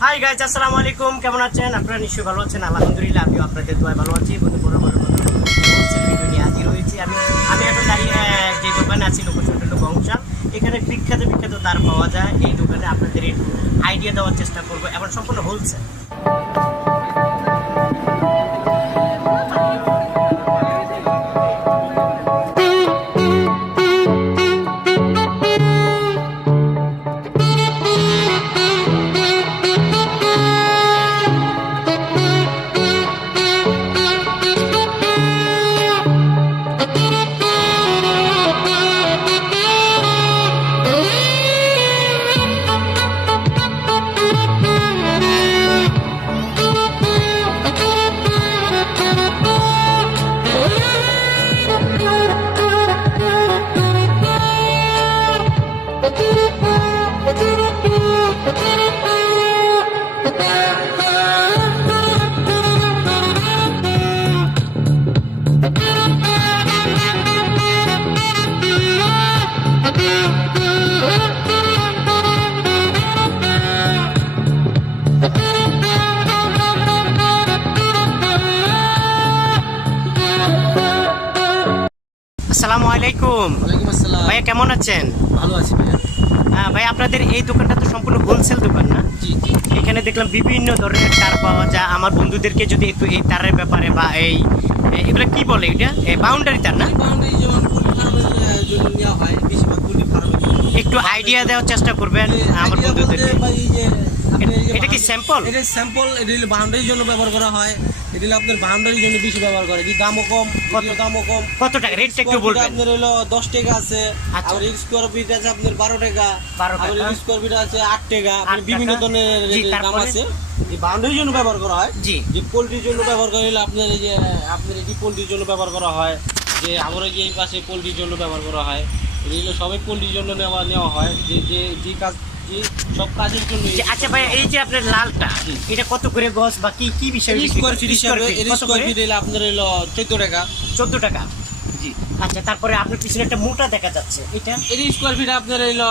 Hi guys আসসালামু আলাইকুম কেমন আছেন আপনারা নিশ্চয়ই ভালো আছেন আলহামদুলিল্লাহ আমিও আপনাদের দোয়ায় ভালো আছি বন্ধু বড় বড় ভিডিও আমি আমি এখন দাঁড়িয়ে যে দোকানে আছি লোকসংখ্যা লোক অংশাল এখানে বিখ্যাত বিখ্যাত তার পাওয়া যায় এই দোকানে আপনাদের আইডিয়া দেওয়ার চেষ্টা করব এবং সম্পূর্ণ হোলসেল আসসালামু আলাইকুম। আসসালাম। ভাইয়া কেমন আছেন? ভালো আছি ভাইয়া। আহ, ভাই আপনাদের এই দোকানটা তো সম্পূর্ণ হোলসেল দোকান না? এখানে দেখলাম বিভিন্ন ধরনের তার পাওয়া যায়। আমার বন্ধুদেরকে যদি একটু এই তারের ব্যাপারে বা এই এগুলো কি বলে এটা? বাউন্ডারি তার না? হয় একটু আইডিয়া দেওয়ার চেষ্টা করবেন আমার বন্ধুদেরকে। যে এটা কি স্যাম্পল এটা স্যাম্পল বাউন্ডারির জন্য ব্যবহার করা হয়। এটা আপনার বাউন্ডারির জন্য বেশি ব্যবহার করে। এটি দামও কম? দামও কম কত টাকা? রেটটা একটু বলবেন। আপনার হলো দশ টাকা আছে। আর স্কোয়ার ফিট আছে আপনার বারো টাকা। 12 আর। স্কোয়ার ফিট আছে আট টাকা। আট মানে বিভিন্ন ধরনের দাম আছে। এই বাউন্ডারির জন্য ব্যবহার করা হয়। জি। যে পোলট্রির জন্য ব্যবহার করা হলে আপনার এই যে আপনার এটি পোলট্রির জন্য ব্যবহার করা হয় যে আমরা যে এই পাশে পোলট্রির জন্য ব্যবহার করা হয়। এগুলো সবাই পোলট্রির জন্য নেওয়া নেওয়া হয়। যে যে যে কাজ সব কাজের জন্য আচ্ছা ভাই এই যে আপনার লালটা। এটা কত করে গছ বা কি কি বিষয় স্কোয়ার ফিট এলে আপনার হলো চোদ্দ টাকা। চোদ্দ টাকা। জি। আচ্ছা তারপরে আপনার পিছনে একটা মোটা দেখা যাচ্ছে। এটা? এটি স্কোয়ার ফিট আপনার হলো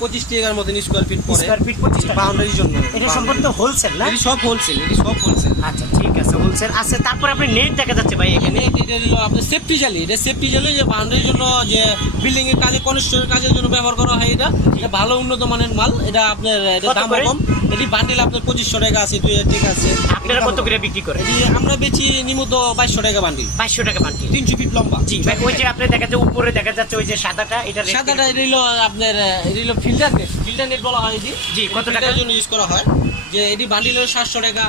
পঁচিশ টাকার মতন স্কোয়ার ফিট পড়ে। স্কোয়ার ফিট পঁচিশ টাকা। বাউন্ডারির জন্য। এটা সম্পূর্ণ হোলসেল না? সব হোলসেল এটি সব হোলসেল আচ্ছা ঠিক আছে হোলসেল আছে তারপরে আপনি নেট দেখা যাচ্ছে ভাই এখানে। এখানে এটা হলো আপনার সেফটি জালি এটা সেফটি জালি যে বাউন্ডারির জন্য যে বিল্ডিং এর কাজে কনস্ট্রাকশনের কাজের জন্য ব্যবহার করা হয় এটা। এটা ভালো উন্নত মানের মাল। এটা আপনার দাম কম। এটি বান্ডিল আপনার পঁচিশশো টাকা আছে দুই হাজার টাকা আছে। আপনারা কত করে বিক্রি করেন? এটি আমরা বেচি নিমত বাইশশো টাকা বান্ডিল বাইশশো টাকা বান্টি তিনশো ফিট লম্বা। জি ভাই ওই যে আপনি দেখা যাচ্ছে উপরে দেখা যাচ্ছে ওই যে সাদাটা এটা সাদাটা এটা হলো আপনার এটা হলো ফিল্টার নেট ফিল্টার নেট বলা হয় এটি। জি, কত Filter টাকা? এর জন্য ইউজ করা হয়। যে এটি বান্ডিল হলো সাতশো টাকা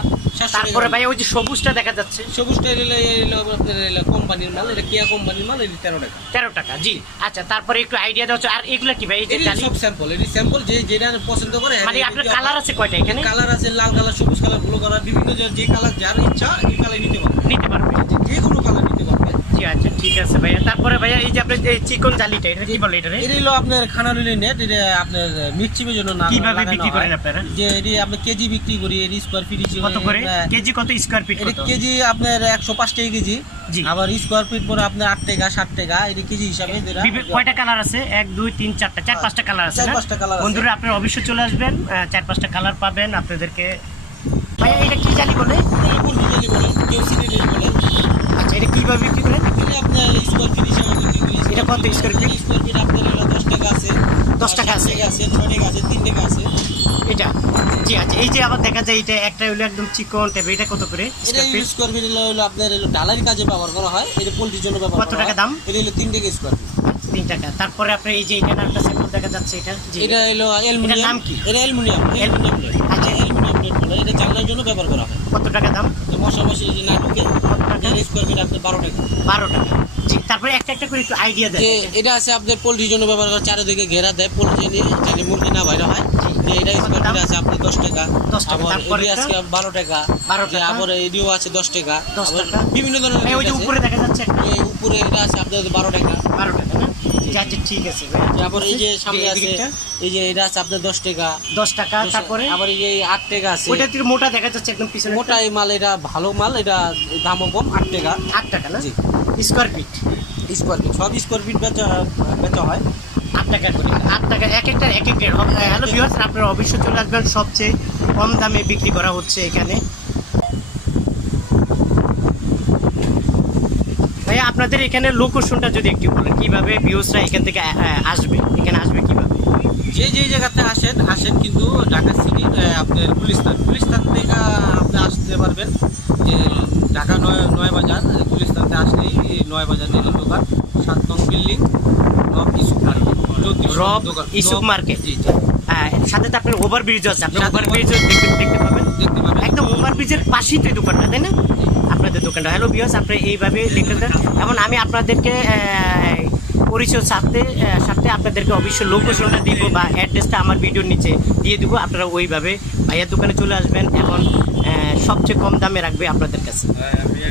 তারপরে ভাই ওই যে সবুজটা দেখা যাচ্ছে। সবুজটা এলো এলো আপনার কোম্পানির মাল এটা কিয়া কোম্পানির মাল এটি তেরো টাকা। তেরো টাকা জি। আচ্ছা তারপরে একটু আইডিয়া দেওয়া হচ্ছে। আর এগুলো কি ভাই এই যে সব স্যাম্পল এটি স্যাম্পল যে যেটা পছন্দ করে মানে আপনার কালার আছে কয়টা? এখানে? কালার আছে লাল কালার সবুজ কালার ব্লু কালার বিভিন্ন যে যে কালার যার ইচ্ছা এই কালার নিতে পারবে নিতে পারবে যে- কোনো কালার আচ্ছা ঠিক আছে ভাইয়া। তারপরে ভাইয়া এই যে আপনি এই চিকন জালিটা এটা কি বলে এটা এটা হলো আপনার খানারুলি নেট এটা আপনার মিক্সিপের জন্য না কীভাবে বিক্রি করেন আপনারা? যে এটি আপনি কেজি বিক্রি করি এটি স্কোয়ার ফিট কত করে? কেজি কত স্কোয়ার ফিট কত? কেজি আপনার একশো পাঁচ টাকা কেজি। আবার স্কোয়ার ফিট পরে আপনার টাকা টাকা এটি কেজি হিসাবে কয়টা কালার আছে? এক দুই তিন চারটা। চার পাঁচটা কালার আছে বন্ধুরা আপনারা অবশ্যই চলে আসবেন আহ, চার পাঁচটা কালার পাবেন আপনাদেরকে। ভাইয়া এটা কি জালি বলে? এটা বলে কেউ বলে আচ্ছা এটা কীভাবে বিক্রি করেন এটা আপনার স্কোয়ার ফিট হিসাবে বিক্রি করি এটা কত square feet? স্কোয়ার ফিট আপনার হলো দশ টাকা আছে 10 টাকা আছে? আছে। ছয় টাকা আছে তিন টাকা আছে। এটা? জি আচ্ছা এই যে আবার দেখা যায় এটা একটা হলো একদম চিকন টাইপ এটা কত করে এটা স্কোয়ার ফিট হলো হলো আপনার হলো ডালার কাজে ব্যবহার করা হয়। এটা পোল্ট্রির জন্য ব্যবহার কত টাকা দাম? এটা হলো তিন টাকা স্কোয়ার ফিট তিন টাকা। তারপরে আপনি এই যে এখানে একটা স্যাম্পল দেখা যাচ্ছে এটা? এটা হলো অ্যালুমিনিয়াম। নাম কি? এটা অ্যালুমিনিয়াম অ্যালুমিনিয়াম আচ্ছা। অ্যালুমিনিয়াম প্লেট বলে। এটা জানলার জন্য ব্যবহার করা হয়। কত টাকা দাম? মশা মশি যদি না ঢুকে কত টাকা? স্কোয়ার ফিট আপনার বারো টাকা। বারো টাকা। জি তারপরে একটা একটা করে একটু আইডিয়া দেন। এটা আছে আপনাদের পোল্ট্রির জন্য ব্যবহার করা চারিদিকে ঘেরা দেয় পোলট্রি মুরগি না বাইরে হয়। এটা স্কোয়ার ফিট আছে আপনার দশ টাকা। আবার তারপরে আছে বারো টাকা। 12 টাকা। আবার এডিও আছে দশ টাকা। 10 টাকা। বিভিন্ন ধরনের ওই যে উপরে দেখা যাচ্ছে এটা আছে আপনার বারো টাকা বারো টাকা না? আচ্ছা ঠিক আছে। তারপর এই যে সামনে আছে এই যে এটা আছে আপনার দশ টাকা। দশ টাকা তারপরে? আবার এই যে আট টাকা আছে। ওইটা একটু মোটা দেখা যাচ্ছে একদম পিছনে মোটা এই মাল এটা ভালো মাল এটা দামও কম আট টাকা। আট টাকা না? জি। Square feet? স্কোয়ার ফিট সব স্কোয়ার ফিট বেচা বেচা হয়। আট টাকা করে। আট টাকা এক একটা এক এক হ্যালো ভিউয়ার্স আপনারা অবশ্যই চলে আসবেন। সবচেয়ে কম দামে বিক্রি করা হচ্ছে এখানে। আপনাদের এখানে লোকেশনটা যদি একটু বলেন কীভাবে ভিউসরা এখান থেকে আসবে? এখানে আসবে কীভাবে? যে যে জায়গাতে আসেন আসেন কিন্তু ঢাকা সিটি আপনার গুলিস্তান। গুলিস্তান থেকে আপনি আসতে পারবেন যে ঢাকা নয় নয় বাজার গুলিস্তানতে আসলেই নয় বাজার রেলের দোকান সাত নং বিল্ডিং রব ইসুক মার্কেট চৌত্রিশ রব ইসুক মার্কেট। জি জি। সাথে তো আপনার ওভার ব্রিজ আছে ব্রিজও দেখতে দেখতে পাবেন। দেখতে পাবেন। একদম ওভার ব্রিজের পাশেই তো দোকানটা তাই না? আপনাদের দোকানটা। হ্যালো বিহাস আপনি এইভাবে লিখে দেন এবং আমি আপনাদেরকে পরিচয় সাথে সাথে আপনাদেরকে অবশ্যই লোকেশনটা দিব বা অ্যাড্রেসটা আমার ভিডিওর নিচে দিয়ে দেবো। আপনারা ওইভাবে ভাইয়ার দোকানে চলে আসবেন এবং সবচেয়ে কম দামে রাখবে আপনাদের কাছে।